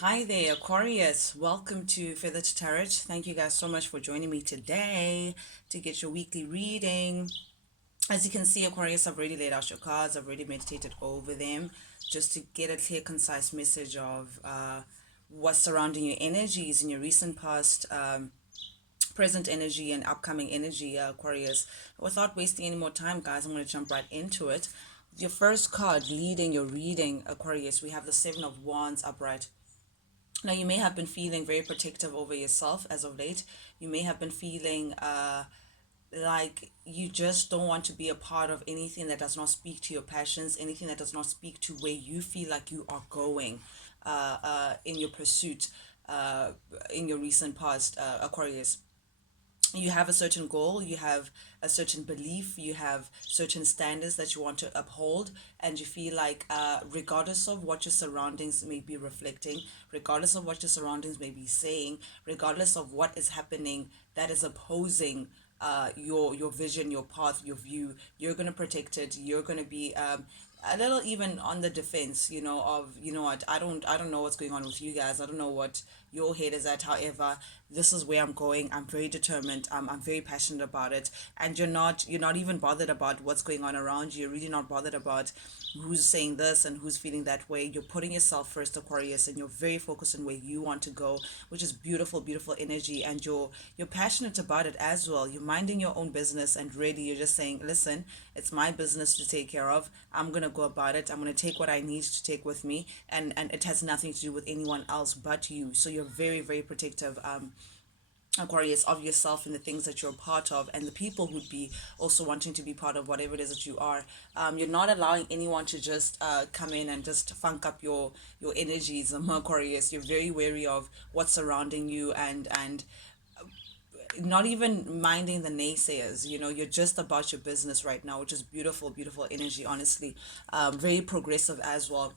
Hi there, Aquarius. Welcome to Feather to Tarot. Thank you guys so much for joining me today to get your weekly reading. As you can see, Aquarius, I've already laid out your cards. I've already meditated over them just to get a clear, concise message of what's surrounding your energies in your recent past, present energy, and upcoming energy, Aquarius. Without wasting any more time, guys, I'm going to jump right into it. Your first card leading your reading, Aquarius, we have the Seven of Wands upright. Now, you may have been feeling very protective over yourself as of late. You may have been feeling like you just don't want to be a part of anything that does not speak to your passions, anything that does not speak to where you feel like you are going in your pursuit in your recent past, Aquarius. You have a certain goal, you have a certain belief, you have certain standards that you want to uphold, and you feel like regardless of what your surroundings may be reflecting, regardless of what your surroundings may be saying, regardless of what is happening that is opposing your vision, your path, your view, you're going to protect it. You're going to be a little even on the defense, of, what, I don't know what's going on with you guys. I don't know what your head is at. However, this is where I'm going. I'm very determined. I'm very passionate about it. And you're not even bothered about what's going on around you. You're really not bothered about who's saying this and who's feeling that way. You're putting yourself first, Aquarius, and you're very focused on where you want to go, which is beautiful, beautiful energy. And you're passionate about it as well. You're minding your own business, and really you're just saying, listen, it's my business to take care of. I'm gonna go about it. I'm gonna take what I need to take with me, and it has nothing to do with anyone else but you. So you're very, very protective, Aquarius, of yourself and the things that you're a part of, and the people who'd be also wanting to be part of whatever it is that you are. You're not allowing anyone to just come in and just funk up your energies, Aquarius. You're very wary of what's surrounding you, and not even minding the naysayers. You're just about your business right now, which is beautiful, beautiful energy, honestly. Very progressive as well.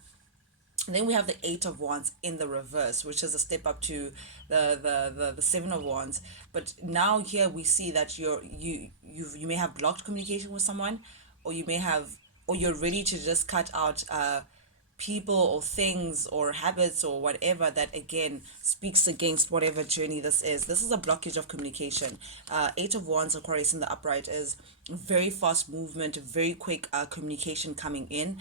And then we have the Eight of Wands in the reverse, which is a step up to the Seven of Wands. But now here we see that you may have blocked communication with someone, or you may have, or you're ready to just cut out people or things or habits or whatever that again speaks against whatever journey this is. This is a blockage of communication. Eight of Wands, Aquarius, in the upright is very fast movement, very quick communication coming in,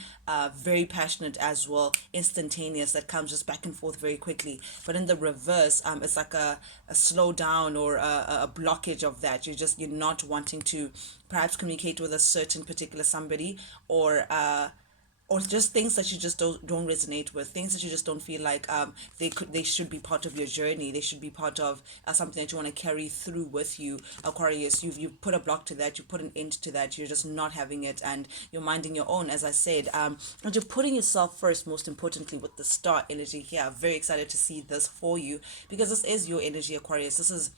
very passionate as well, instantaneous, that comes just back and forth very quickly. But in the reverse, it's like a slow down or a blockage of that. You're not wanting to perhaps communicate with a certain particular somebody, or just things that you just don't resonate with, things that you just don't feel like they should be part of your journey, they should be part of something that you want to carry through with you, Aquarius. You've put a block to that, you put an end to that, you're just not having it, and you're minding your own, as I said, and you're putting yourself first, most importantly, with the star energy here. Very excited to see this for you, because this is your energy, Aquarius. This is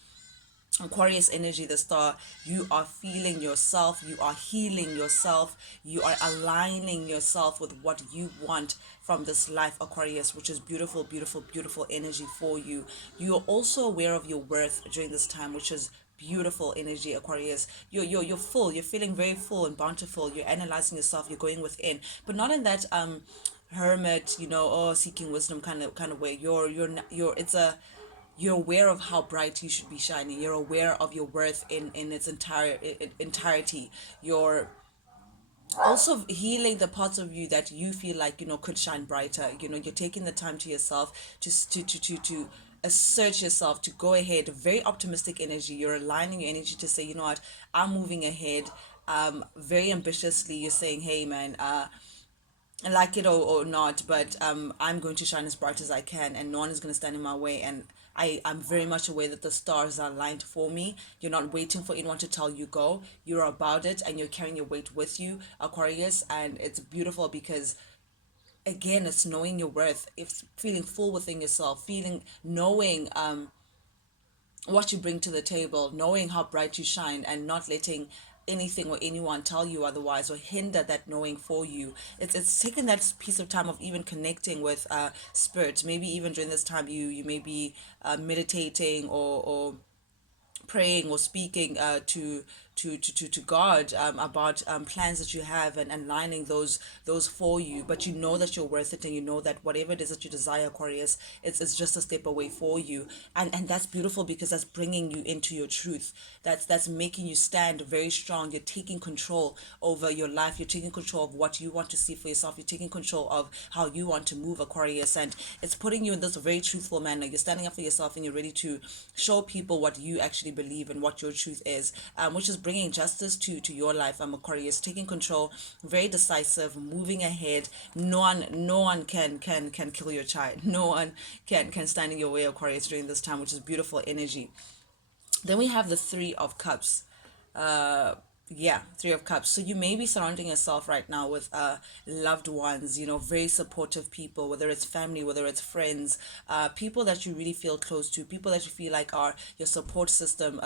Aquarius energy, the star. You are feeling yourself, you are healing yourself, you are aligning yourself with what you want from this life, Aquarius, which is beautiful, beautiful, beautiful energy for you. You are also aware of your worth during this time, which is beautiful energy, Aquarius. You're full, you're feeling very full and bountiful, you're analyzing yourself, you're going within, but not in that hermit, or seeking wisdom kind of way. You're it's a you're aware of how bright you should be shining. You're aware of your worth in its entirety. You're also healing the parts of you that you feel like could shine brighter. You're taking the time to yourself to assert yourself, to go ahead. Very optimistic energy. You're aligning your energy to say, you know what, I'm moving ahead, very ambitiously. You're saying, hey man, like it or not, but I'm going to shine as bright as I can, and no one is going to stand in my way. And I'm very much aware that the stars are aligned for me. You're not waiting for anyone to tell you go. You're about it, and you're carrying your weight with you, Aquarius. And it's beautiful because, again, it's knowing your worth. It's feeling full within yourself, knowing what you bring to the table, knowing how bright you shine, and not letting anything or anyone tell you otherwise or hinder that knowing for you. It's taking that piece of time of even connecting with spirit. Maybe even during this time you may be meditating or praying or speaking to God about plans that you have, and lining those for you. But you know that you're worth it, and you know that whatever it is that you desire, Aquarius, it's just a step away for you. And that's beautiful, because that's bringing you into your truth. That's making you stand very strong. You're taking control over your life. You're taking control of what you want to see for yourself. You're taking control of how you want to move, Aquarius. And it's putting you in this very truthful manner. You're standing up for yourself, and you're ready to show people what you actually believe and what your truth is, which is bringing justice to your life. Aquarius, taking control, very decisive, moving ahead. No one can kill your child. No one can stand in your way, Aquarius, during this time, which is beautiful energy. Then we have the Three of Cups. uh yeah, Three of Cups. So you may be surrounding yourself right now with loved ones, very supportive people, whether it's family, whether it's friends, people that you really feel close to, people that you feel like are your support system,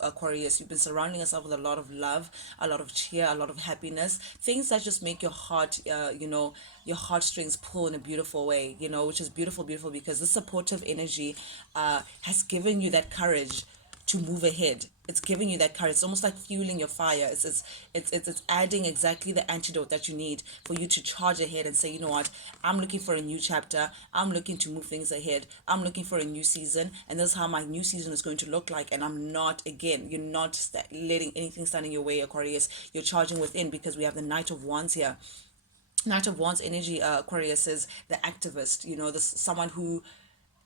Aquarius. You've been surrounding yourself with a lot of love, a lot of cheer, a lot of happiness, things that just make your heart, your heartstrings pull in a beautiful way, which is beautiful, beautiful, because the supportive energy has given you that courage to move ahead. It's giving you that courage. It's almost like fueling your fire. It's adding exactly the antidote that you need for you to charge ahead and say, you know what, I'm looking for a new chapter. I'm looking to move things ahead. I'm looking for a new season, and this is how my new season is going to look like. And I'm not, again, you're not letting anything stand in your way, Aquarius. You're charging within, because we have the Knight of Wands here. Knight of Wands energy, Aquarius, is the activist. This someone who,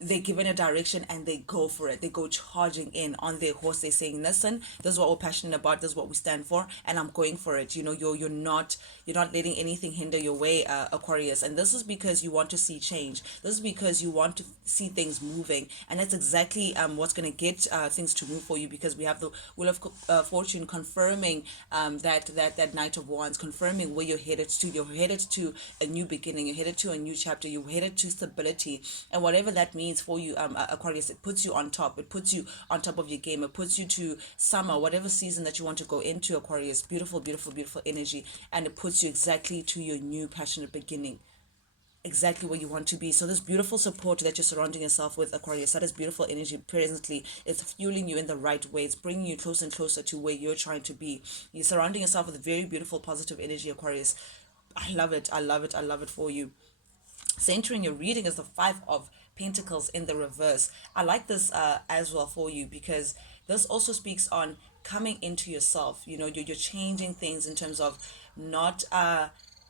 they're given a direction and they go for it. They go charging in on their horse. They're saying, listen, this is what we're passionate about, this is what we stand for, and I'm going for it. You're not letting anything hinder your way, Aquarius. And this is because you want to see change. This is because you want to see things moving, and that's exactly what's going to get things to move for you, because we have the Wheel of Fortune confirming that Knight of Wands, confirming where you're headed to. You're headed to a new beginning. You're headed to a new chapter. You're headed to stability, and whatever that means for you, Aquarius, it puts you on top. It puts you on top of your game. It puts you to summer, whatever season that you want to go into, Aquarius. Beautiful, beautiful, beautiful energy, and it puts you exactly to your new passionate beginning, exactly where you want to be. So this beautiful support that you're surrounding yourself with, Aquarius, that is beautiful energy presently. It's fueling you in the right way. It's bringing you closer and closer to where you're trying to be. You're surrounding yourself with very beautiful positive energy, Aquarius. I love it. I love it. I love it for you. Centering your reading is the Five of Pentacles in the reverse. I like this as well for you, because this also speaks on coming into yourself. You're changing things in terms of not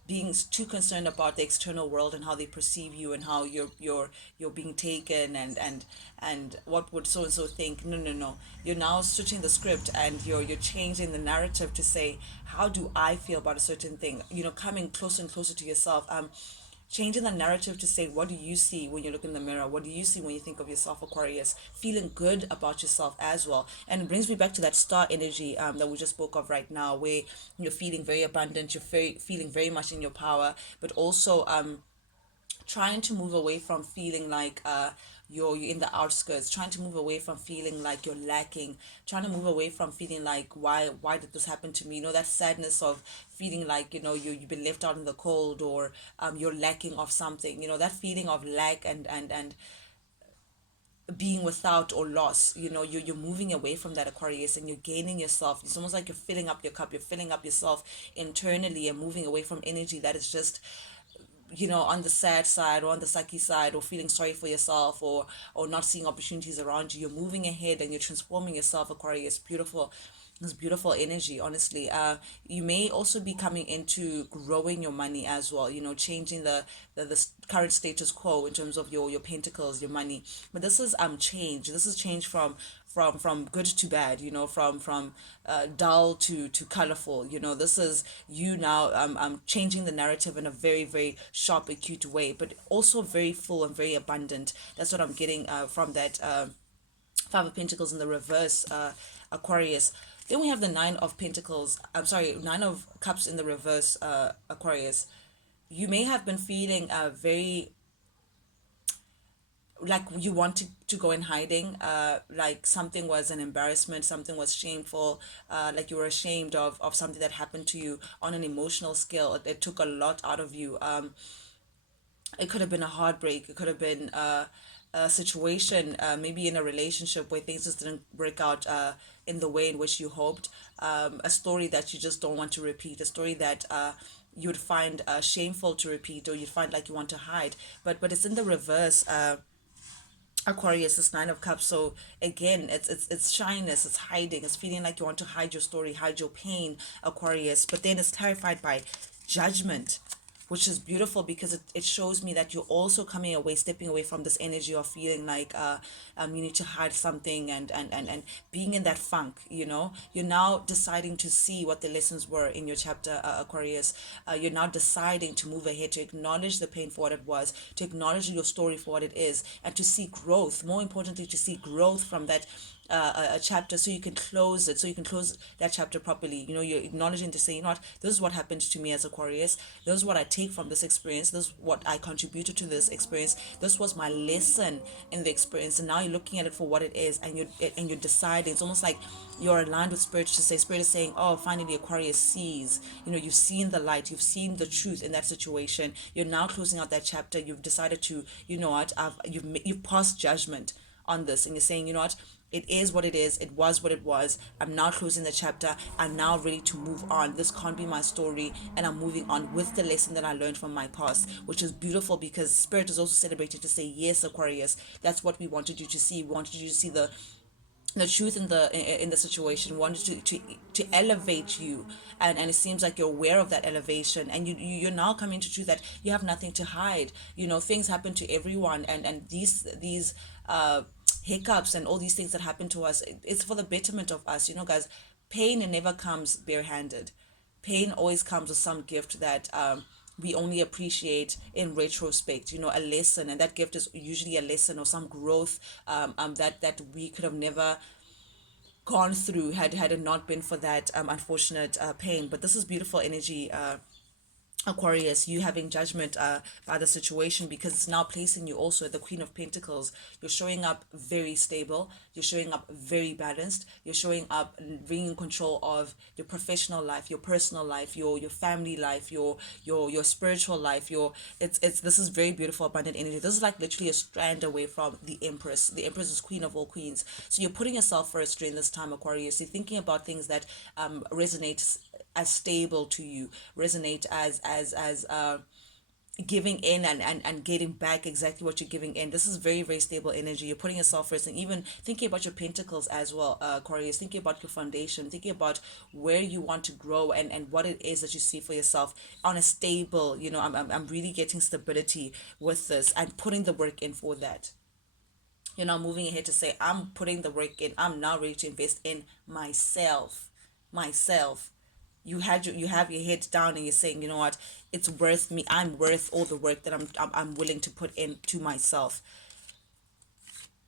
being too concerned about the external world and how they perceive you, and how you're being taken, and what would so and so think. No, no, no. You're now switching the script, and you're changing the narrative to say, how do I feel about a certain thing? Coming closer and closer to yourself. Changing the narrative to say, what do you see when you look in the mirror? What do you see when you think of yourself, Aquarius? Feeling good about yourself as well. And it brings me back to that star energy that we just spoke of right now, where you're feeling very abundant, feeling very much in your power, but also trying to move away from feeling like you're in the outskirts, trying to move away from feeling like you're lacking, trying to move away from feeling like, why did this happen to me? That sadness of feeling like, you've been left out in the cold, or you're lacking of something. That feeling of lack, and being without or loss. You're moving away from that, Aquarius, and you're gaining yourself. It's almost like you're filling up your cup, you're filling up yourself internally, and moving away from energy that is just, on the sad side, or on the sucky side, or feeling sorry for yourself, or not seeing opportunities around you. You're moving ahead, and you're transforming yourself, Aquarius. Beautiful. This beautiful energy, honestly. You may also be coming into growing your money as well, changing the current status quo in terms of your pentacles, your money. But this is change. This is change from good to bad, from dull to colorful. This is you now changing the narrative in a very, very sharp, acute way, but also very full and very abundant. That's what I'm getting from that Five of Pentacles in the reverse, Aquarius. Then we have the Nine of Pentacles. I'm sorry, Nine of Cups in the reverse, Aquarius. You may have been feeling very like you wanted to go in hiding, like something was an embarrassment, something was shameful, like you were ashamed of something that happened to you on an emotional scale. It took a lot out of you. It could have been a heartbreak. It could have been situation, maybe in a relationship where things just didn't work out in the way in which you hoped, a story that you just don't want to repeat, a story that you'd find shameful to repeat, or you'd find like you want to hide. But it's in the reverse. Aquarius, this Nine of Cups. So again, it's shyness, it's hiding, it's feeling like you want to hide your story, hide your pain, Aquarius. But then it's terrified by judgment, which is beautiful because it shows me that you're also coming away, stepping away from this energy of feeling like you need to hide something, and being in that funk. You're now deciding to see what the lessons were in your chapter, Aquarius. You're now deciding to move ahead, to acknowledge the pain for what it was, to acknowledge your story for what it is, and to see growth. More importantly, to see growth from that a chapter, so you can close it, so you can close that chapter properly. You're acknowledging to say, this is what happened to me as Aquarius. This is what I take from this experience. This is what I contributed to this experience. This was my lesson in the experience. And now you're looking at it for what it is, and you're deciding. It's almost like you're aligned with spirit to say, spirit is saying, oh, finally Aquarius sees. You've seen the light, you've seen the truth in that situation. You're now closing out that chapter. You've decided to, you've passed judgment on this, and you're saying, it is what it is. It was what it was. I'm now closing the chapter. I'm now ready to move on. This can't be my story, and I'm moving on with the lesson that I learned from my past, which is beautiful because spirit is also celebrating to say, yes, Aquarius, that's what we wanted you to see. We wanted you to see the truth in the situation. We wanted to elevate you, and it seems like you're aware of that elevation, and you're now coming to truth that you have nothing to hide. Things happen to everyone, and these hiccups and all these things that happen to us, it's for the betterment of us. Guys, pain never comes barehanded. Pain always comes with some gift that we only appreciate in retrospect, a lesson, and that gift is usually a lesson or some growth that we could have never gone through had it not been for that unfortunate pain. But this is beautiful energy, Aquarius, you having judgment by the situation, because it's now placing you also at the Queen of Pentacles. You're showing up very stable. You're showing up very balanced. You're showing up being in control of your professional life, your personal life, your family life, your spiritual life. This is very beautiful, abundant energy. This is like literally a strand away from the Empress. The Empress is Queen of all queens. So you're putting yourself first during this time, Aquarius. You're thinking about things that resonate as stable to you, resonate as giving in and getting back exactly what you're giving in. This is very, very stable energy. You're putting yourself first, and even thinking about your pentacles as well, Aquarius, thinking about your foundation, thinking about where you want to grow, and what it is that you see for yourself on a stable, I'm really getting stability with this and putting the work in for that. You're now moving ahead to say, I'm putting the work in. I'm now ready to invest in myself. You have your head down, and you're saying, what, it's worth me. I'm worth all the work that I'm willing to put into myself.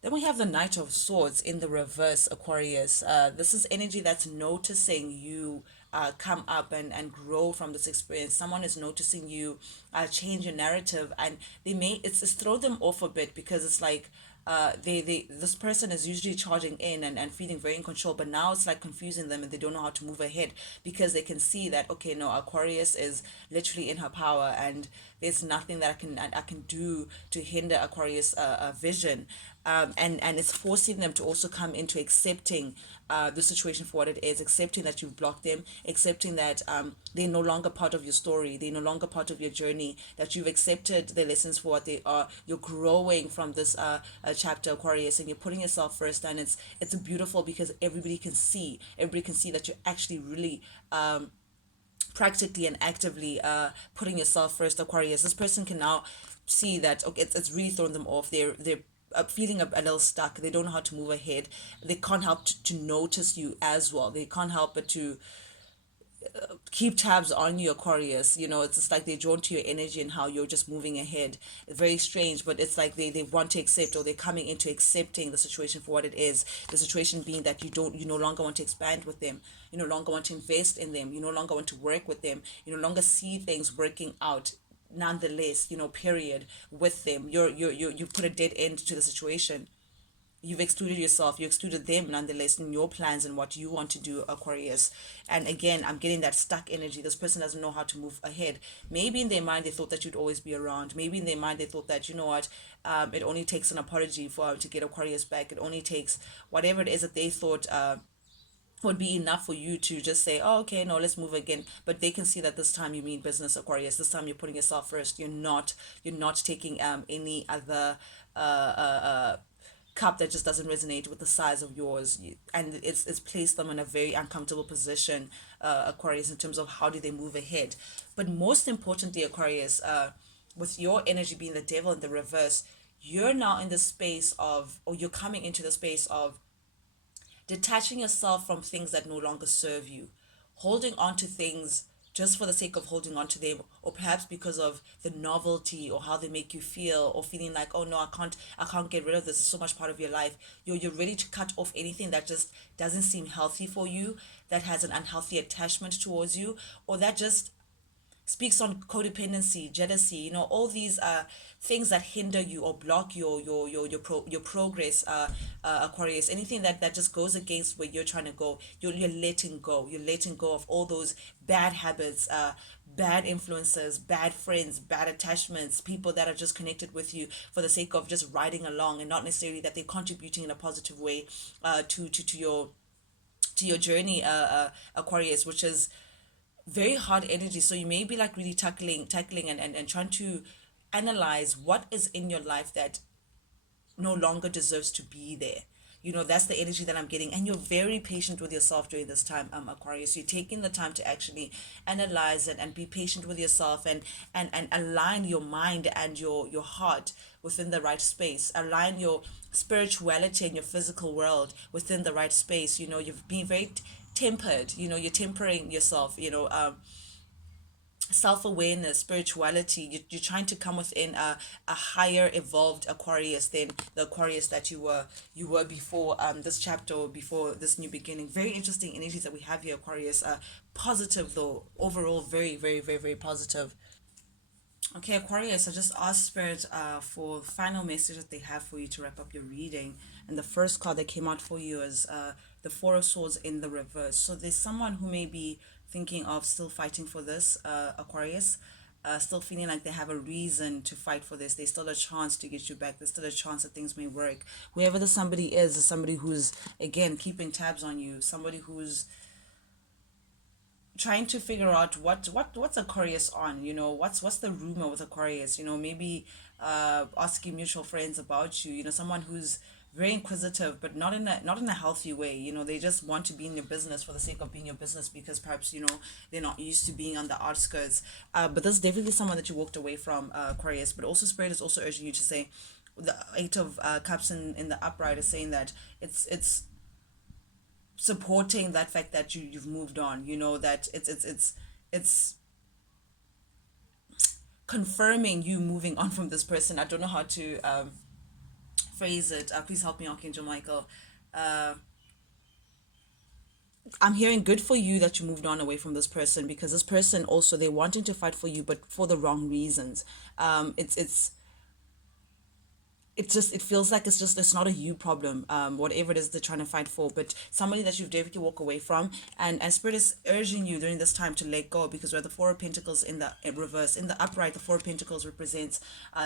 Then we have the Knight of Swords in the reverse, Aquarius. This is energy that's noticing you come up and grow from this experience. Someone is noticing you change your narrative, and it's throw them off a bit, because it's like this person is usually charging in and feeling very in control, but now it's like confusing them, and they don't know how to move ahead, because they can see that, okay, no, Aquarius is literally in her power, and there's nothing that I can do to hinder Aquarius vision. And it's forcing them to also come into accepting the situation for what it is, accepting that you've blocked them, accepting that they're no longer part of your story, they're no longer part of your journey, that you've accepted the lessons for what they are. You're growing from this chapter, Aquarius, and you're putting yourself first, and it's beautiful because everybody can see that you're actually really practically and actively putting yourself first, Aquarius. This person can now see that, okay, it's really thrown them off. They're feeling a little stuck. They don't know how to move ahead. They can't help to notice you as well. They can't help but to keep tabs on you, Aquarius. It's just like they're drawn to your energy and how you're just moving ahead. It's very strange, but it's like they want to accept, or they're coming into accepting the situation for what it is. The situation being that you no longer want to expand with them. You no longer want to invest in them. You no longer want to work with them. You no longer see things working out nonetheless, period, with them. You put a dead end to the situation. you've excluded yourself, you excluded them nonetheless in your plans and what you want to do, Aquarius. And again, I'm getting that stuck energy. This person doesn't know how to move ahead. Maybe in their mind they thought that you'd always be around. Maybe in their mind they thought that, you know what, it only takes an apology for to get Aquarius back. It only takes whatever it is that they thought would be enough for you to just say, oh, okay, no, let's move again. But they can see that this time you mean business, Aquarius. This time you're putting yourself first. You're not taking any other cup that just doesn't resonate with the size of yours. And it's placed them in a very uncomfortable position, Aquarius, in terms of how do they move ahead. But most importantly, Aquarius, with your energy being the devil in the reverse, you're now in the space of, or you're coming into the space of detaching yourself from things that no longer serve you, holding on to things just for the sake of holding on to them, or perhaps because of the novelty or how they make you feel, or feeling like, oh no, I can't get rid of this. It's so much part of your life. You're ready to cut off anything that just doesn't seem healthy for you, that has an unhealthy attachment towards you, or that just speaks on codependency, jealousy, all these things that hinder you or block your progress, Aquarius. Anything that just goes against where you're trying to go, you're letting go. You're letting go of all those bad habits, bad influences, bad friends, bad attachments, people that are just connected with you for the sake of just riding along, and not necessarily that they're contributing in a positive way to your journey, Aquarius, which is very hard energy. So you may be like really tackling and trying to analyze what is in your life that no longer deserves to be there. That's the energy that I'm getting. And you're very patient with yourself during this time, Aquarius. You're taking the time to actually analyze it and be patient with yourself, and align your mind and your heart within the right space. Align your spirituality and your physical world within the right space. You've been very tempered. You're tempering yourself. Self-awareness, spirituality. You're trying to come within a higher evolved Aquarius than the Aquarius that you were before this chapter, or before this new beginning. Very interesting energies that we have here, Aquarius. Positive though, overall, very, very, very, very positive. Okay, Aquarius, I just asked Spirit for final message that they have for you to wrap up your reading. And the first card that came out for you is the Four of Swords in the reverse. So there's someone who may be thinking of still fighting for this, Aquarius, still feeling like they have a reason to fight for this. There's still a chance to get you back. There's still a chance that things may work. Whoever the somebody is somebody who's, again, keeping tabs on you, somebody who's trying to figure out what's Aquarius on, what's the rumor with Aquarius, maybe asking mutual friends about you, someone who's very inquisitive, but not in a healthy way. They just want to be in your business for the sake of being your business, because perhaps they're not used to being on the outskirts. But there's definitely someone that you walked away from, Aquarius. But also Spirit is also urging you to say, the Eight of Cups in the upright is saying that it's supporting that fact that you've moved on, that it's confirming you moving on from this person. I don't know how to phrase it. Please help me, Archangel Michael. I'm hearing good for you that you moved on away from this person, because this person also, they're wanting to fight for you, but for the wrong reasons. It feels like it's not a you problem, whatever it is they're trying to fight for, but somebody that you've definitely walk away from. And Spirit is urging you during this time to let go, because we're the Four of Pentacles in the reverse. In the upright, the Four of Pentacles represents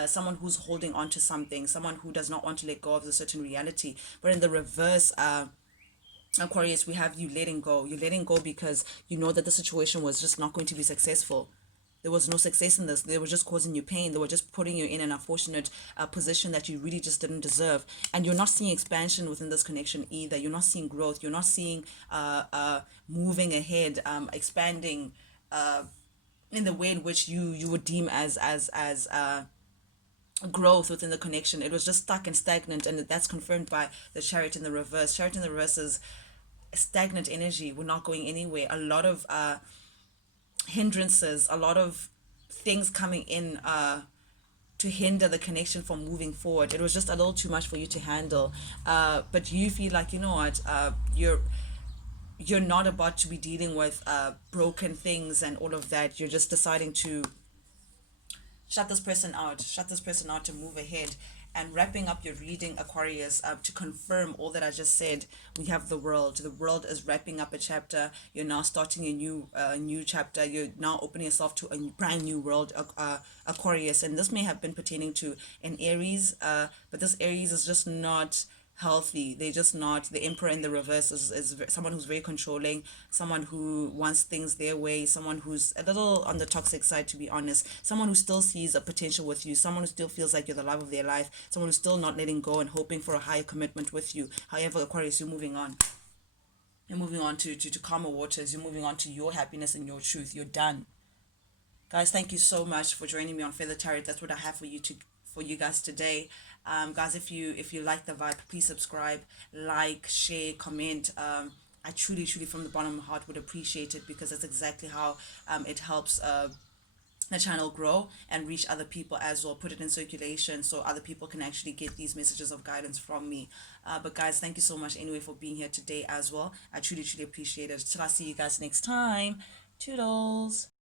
someone who's holding on to something, someone who does not want to let go of a certain reality. But in the reverse, Aquarius, we have you letting go. You're letting go because you know that the situation was just not going to be successful. There was no success in this. They were just causing you pain. They were just putting you in an unfortunate position that you really just didn't deserve. And you're not seeing expansion within this connection either. You're not seeing growth. You're not seeing moving ahead, expanding in the way in which you would deem as growth within the connection. It was just stuck and stagnant, and that's confirmed by the Chariot in the reverse. Chariot in the reverse is stagnant energy. We're not going anywhere. A lot of hindrances, a lot of things coming in to hinder the connection from moving forward. It was just a little too much for you to handle, but you feel like, you know what, you're not about to be dealing with broken things and all of that. You're just deciding to shut this person out to move ahead. And wrapping up your reading, Aquarius, to confirm all that I just said, we have the world. The world is wrapping up a chapter. You're now starting a new chapter. You're now opening yourself to a brand new world, Aquarius. And this may have been pertaining to an Aries, but this Aries is just not healthy. They're just not. The emperor in the reverse is someone who's very controlling, someone who wants things their way, someone who's a little on the toxic side, to be honest, someone who still sees a potential with you, someone who still feels like you're the love of their life, someone who's still not letting go and hoping for a higher commitment with you. However, Aquarius, you're moving on. You're moving on to calmer waters. You're moving on to your happiness and your truth. You're done. Guys, thank you so much for joining me on Feather Tarot. That's what I have for you guys today. Guys, if you like the vibe, please subscribe, like, share, comment. I truly from the bottom of my heart would appreciate it, because that's exactly how it helps the channel grow and reach other people as well. Put it in circulation so other people can actually get these messages of guidance from me. But guys, thank you so much anyway for being here today as well. I truly appreciate it. Till I see you guys next time. Toodles.